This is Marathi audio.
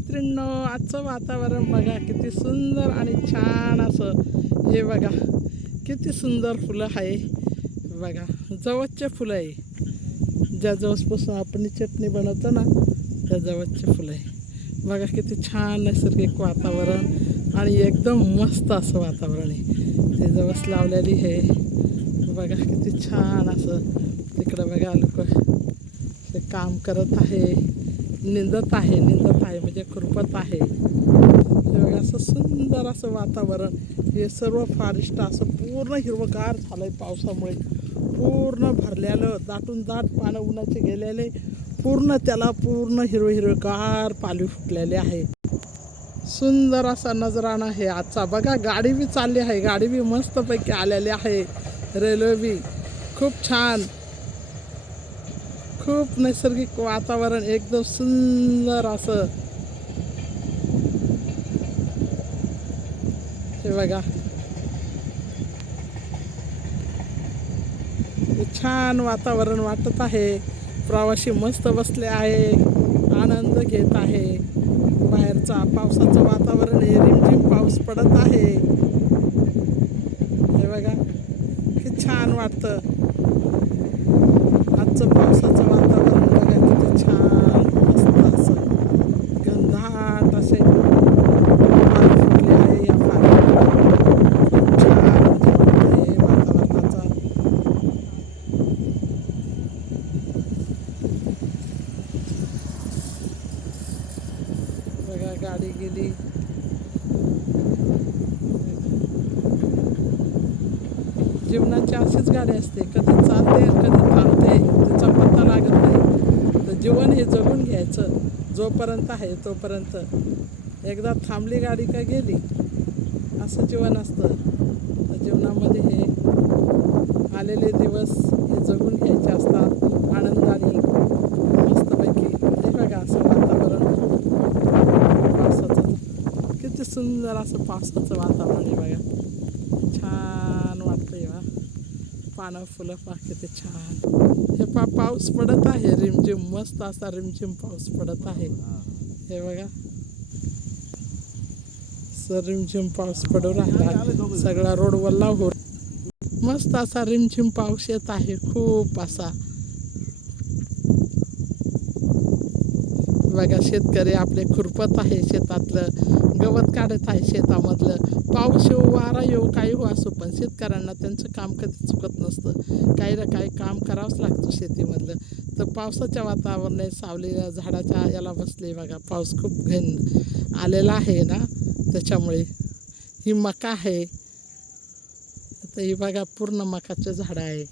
मित्रांनो आजचं वातावरण बघा किती सुंदर आणि छान असं. हे बघा किती सुंदर फुलं आहे. बघा जवळचे फुलं आहे. ज्या जवळपासून आपण चटणी बनवतो ना त्या जवळचे फुलं आहे. बघा किती छान नैसर्गिक वातावरण आणि एकदम मस्त असं वातावरण आहे. ते जवस लावलेली हे बघा किती छान असं. तिकडं बघा लोक. ते काम करत आहे. निंदत आहे निंदत आहे. म्हणजे खुरपत आहे हे बघा असं सुंदर असं वातावरण. हे सर्व फारिष्ट असं पूर्ण हिरवगार झालं आहे पावसामुळे. पूर्ण भरलेलं दाटून दाट पानं उन्हाचे गेलेले. पूर्ण त्याला पूर्ण हिरव हिरवगार पालवी फुटलेले आहे. सुंदर असा नजराणा आहे आजचा. बघा गाडी बी चालली आहे. गाडी बी मस्तपैकी आलेली आहे. रेल्वे बी खूप छान. खूप नैसर्गिक वातावरण. एकदम सुंदर असं. हे बघा. छान वातावरण वाटत आहे. प्रवासी मस्त बसले आहे. आनंद घेत आहे. बाहेरचा पावसाचं वातावरण आहे. रिमझिम पाऊस पडत आहे. हे बघा. किती छान वाटतं. आजचं पावसाचं वातावरण बघा किती छान मस्त असं गंधाट असे पाणी फुटले आहे या पाण्याला खूप छान म्हणजे वाटतंय वातावरणाचा बघा गाडी गेली. जीवनाची अशीच गाडी असते कधी चालते कधी थांबते तिचा पत्ता लागत नाही. तर जीवन हे जगून घ्यायचं जोपर्यंत आहे तोपर्यंत. एकदा थांबली गाडी का गेली असं जीवन असतं. तर जीवनामध्ये हे आलेले दिवस हे जगून घ्यायचे असतात आनंदाने मस्तपैकी हे बघा असं वातावरण पावसाचं किती सुंदर असं पावसाचं वातावरण आहे बघा. छान वाटतंय बा. पानं फुलं पा छान. हे पा पाऊस पडत आहे. रिमझिम मस्त असा रिमझिम पाऊस पडत आहे. हे बघा. सर रिमझिम पाऊस पडू राहिला. सगळा रोड वल्ला हो मस्त असा रिमझिम पाऊस येत आहे. खूप असा. बघा शेतकरी आपले खुरपत आहे. शेतातलं गवत काढत आहे शेतामधलं. पाऊस येऊ वारा येऊ काही हो असो पण शेतकऱ्यांना त्यांचं काम कधी चुकत नसतं. काही ना काही काम करावंच लागतं शेतीमधलं. तर पावसाच्या वातावरणात सावलेल्या झाडाच्या याला बसले बघा पाऊस खूप घन आलेला आहे ना त्याच्यामुळे. ही मका आहे. तर ही बघा पूर्ण मकाचं झाडं आहे.